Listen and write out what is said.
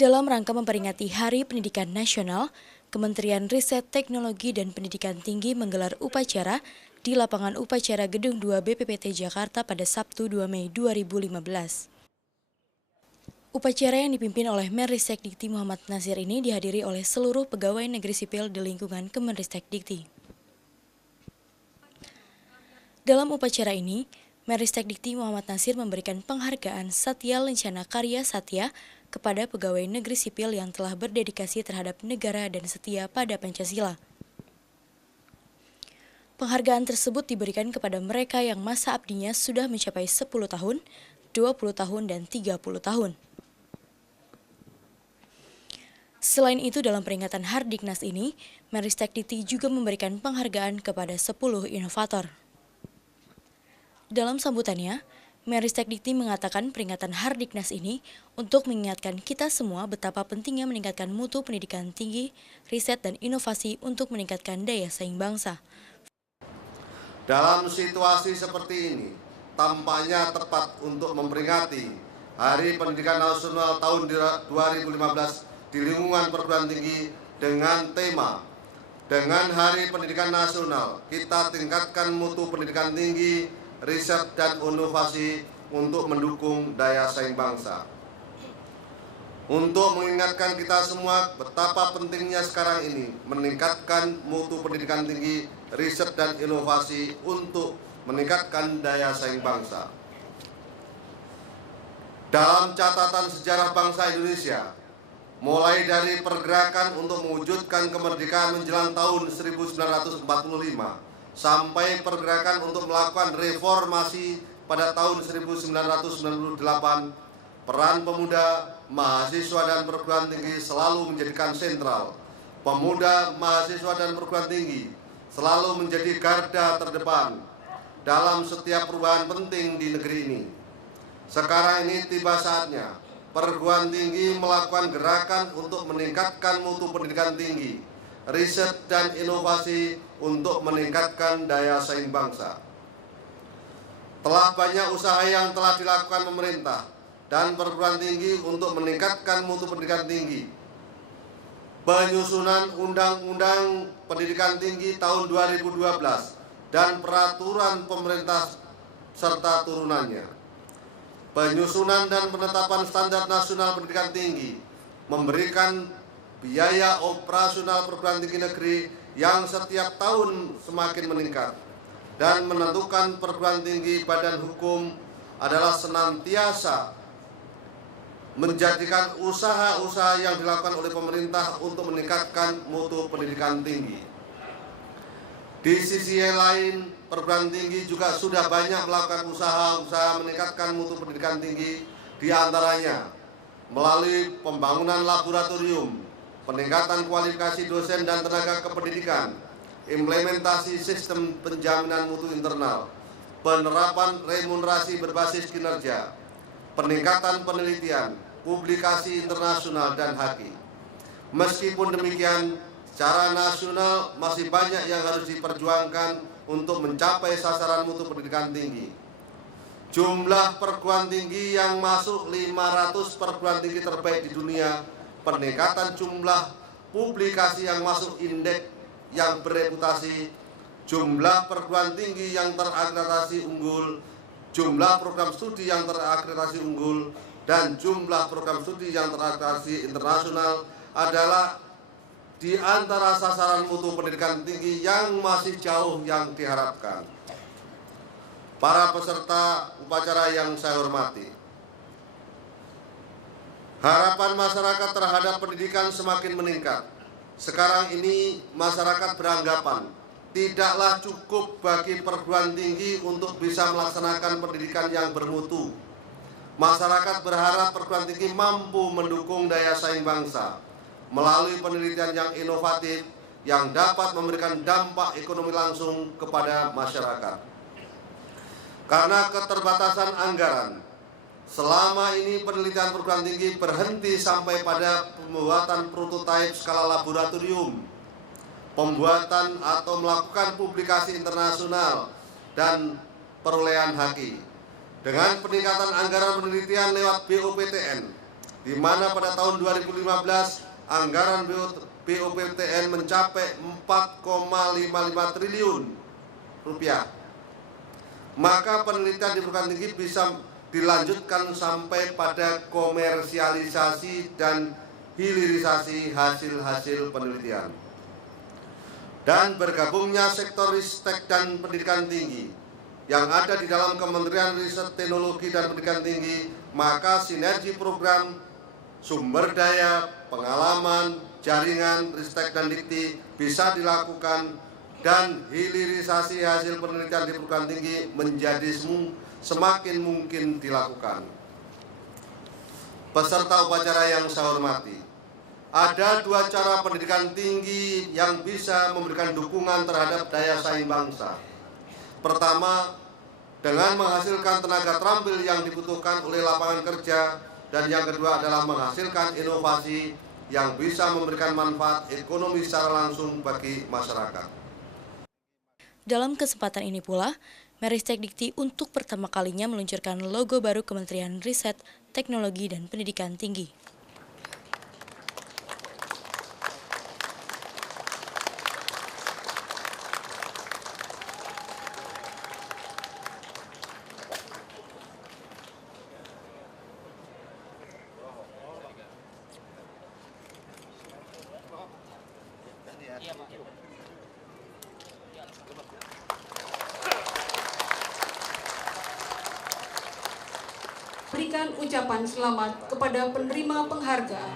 Dalam rangka memperingati Hari Pendidikan Nasional, Kementerian Riset, Teknologi, dan Pendidikan Tinggi menggelar upacara di lapangan upacara Gedung 2 BPPT Jakarta pada Sabtu 2 Mei 2015. Upacara yang dipimpin oleh Menristek Dikti Muhammad Nasir ini dihadiri oleh seluruh pegawai negeri sipil di lingkungan Kemenristek Dikti. Dalam upacara ini, Menristek Dikti Muhammad Nasir memberikan penghargaan Satya Lencana Karya Satya kepada pegawai negeri sipil yang telah berdedikasi terhadap negara dan setia pada Pancasila. Penghargaan tersebut diberikan kepada mereka yang masa abdinya sudah mencapai 10 tahun, 20 tahun, dan 30 tahun. Selain itu, dalam peringatan Hardiknas ini, Menristek Dikti juga memberikan penghargaan kepada 10 inovator. Dalam sambutannya, Menristek Dikti mengatakan peringatan Hardiknas ini untuk mengingatkan kita semua betapa pentingnya meningkatkan mutu pendidikan tinggi, riset, dan inovasi untuk meningkatkan daya saing bangsa. Dalam situasi seperti ini, tampaknya tepat untuk memperingati Hari Pendidikan Nasional tahun 2015 di lingkungan perguruan tinggi dengan tema "Dengan Hari Pendidikan Nasional, kita tingkatkan mutu pendidikan tinggi, riset, dan inovasi untuk mendukung daya saing bangsa." Untuk mengingatkan kita semua betapa pentingnya sekarang ini meningkatkan mutu pendidikan tinggi, riset, dan inovasi untuk meningkatkan daya saing bangsa. Dalam catatan sejarah bangsa Indonesia, mulai dari pergerakan untuk mewujudkan kemerdekaan menjelang tahun 1945, sampai pergerakan untuk melakukan reformasi pada tahun 1998, peran pemuda, mahasiswa, dan perguruan tinggi selalu menjadikan sentral. Pemuda, mahasiswa, dan perguruan tinggi selalu menjadi garda terdepan dalam setiap perubahan penting di negeri ini. Sekarang ini tiba saatnya perguruan tinggi melakukan gerakan untuk meningkatkan mutu pendidikan tinggi, riset, dan inovasi untuk meningkatkan daya saing bangsa. Telah banyak usaha yang telah dilakukan pemerintah dan perguruan tinggi untuk meningkatkan mutu pendidikan tinggi. Penyusunan Undang-Undang Pendidikan Tinggi tahun 2012 dan peraturan pemerintah serta turunannya. Penyusunan dan penetapan standar nasional pendidikan tinggi memberikan biaya operasional perguruan tinggi negeri yang setiap tahun semakin meningkat dan menentukan perguruan tinggi badan hukum adalah senantiasa menjadikan usaha-usaha yang dilakukan oleh pemerintah untuk meningkatkan mutu pendidikan tinggi. Di sisi lain, perguruan tinggi juga sudah banyak melakukan usaha-usaha meningkatkan mutu pendidikan tinggi, di antaranya melalui pembangunan laboratorium, peningkatan kualifikasi dosen dan tenaga kependidikan, implementasi sistem penjaminan mutu internal, penerapan remunerasi berbasis kinerja, peningkatan penelitian, publikasi internasional, dan HAKI. Meskipun demikian, secara nasional masih banyak yang harus diperjuangkan untuk mencapai sasaran mutu pendidikan tinggi. Jumlah perguruan tinggi yang masuk 500 perguruan tinggi terbaik di dunia, peningkatan jumlah publikasi yang masuk indeks yang bereputasi, jumlah perguruan tinggi yang terakreditasi unggul, jumlah program studi yang terakreditasi unggul, dan jumlah program studi yang terakreditasi internasional adalah di antara sasaran mutu pendidikan tinggi yang masih jauh yang diharapkan. Para peserta upacara yang saya hormati, harapan masyarakat terhadap pendidikan semakin meningkat. Sekarang ini masyarakat beranggapan tidaklah cukup bagi perguruan tinggi untuk bisa melaksanakan pendidikan yang bermutu. Masyarakat berharap perguruan tinggi mampu mendukung daya saing bangsa, melalui penelitian yang inovatif yang dapat memberikan dampak ekonomi langsung kepada masyarakat. Karena keterbatasan anggaran, selama ini penelitian perguruan tinggi berhenti sampai pada pembuatan prototipe skala laboratorium, pembuatan atau melakukan publikasi internasional, dan perolehan HAKI. Dengan peningkatan anggaran penelitian lewat BOPTN, di mana pada tahun 2015 anggaran BOPTN mencapai 4,55 triliun rupiah, maka penelitian di perguruan tinggi bisa dilanjutkan sampai pada komersialisasi dan hilirisasi hasil-hasil penelitian. Dan bergabungnya sektor ristek dan pendidikan tinggi yang ada di dalam Kementerian Riset Teknologi dan Pendidikan Tinggi, maka sinergi program sumber daya, pengalaman, jaringan, ristek dan dikti bisa dilakukan dan hilirisasi hasil penelitian di perguruan tinggi menjadi semakin mungkin dilakukan. Peserta upacara yang saya hormati, ada dua cara pendidikan tinggi yang bisa memberikan dukungan terhadap daya saing bangsa. Pertama, dengan menghasilkan tenaga terampil yang dibutuhkan oleh lapangan kerja, dan yang kedua adalah menghasilkan inovasi yang bisa memberikan manfaat ekonomi secara langsung bagi masyarakat. Dalam kesempatan ini pula, Meristek Dikti untuk pertama kalinya meluncurkan logo baru Kementerian Riset, Teknologi, dan Pendidikan Tinggi. Berikan ucapan selamat kepada penerima penghargaan.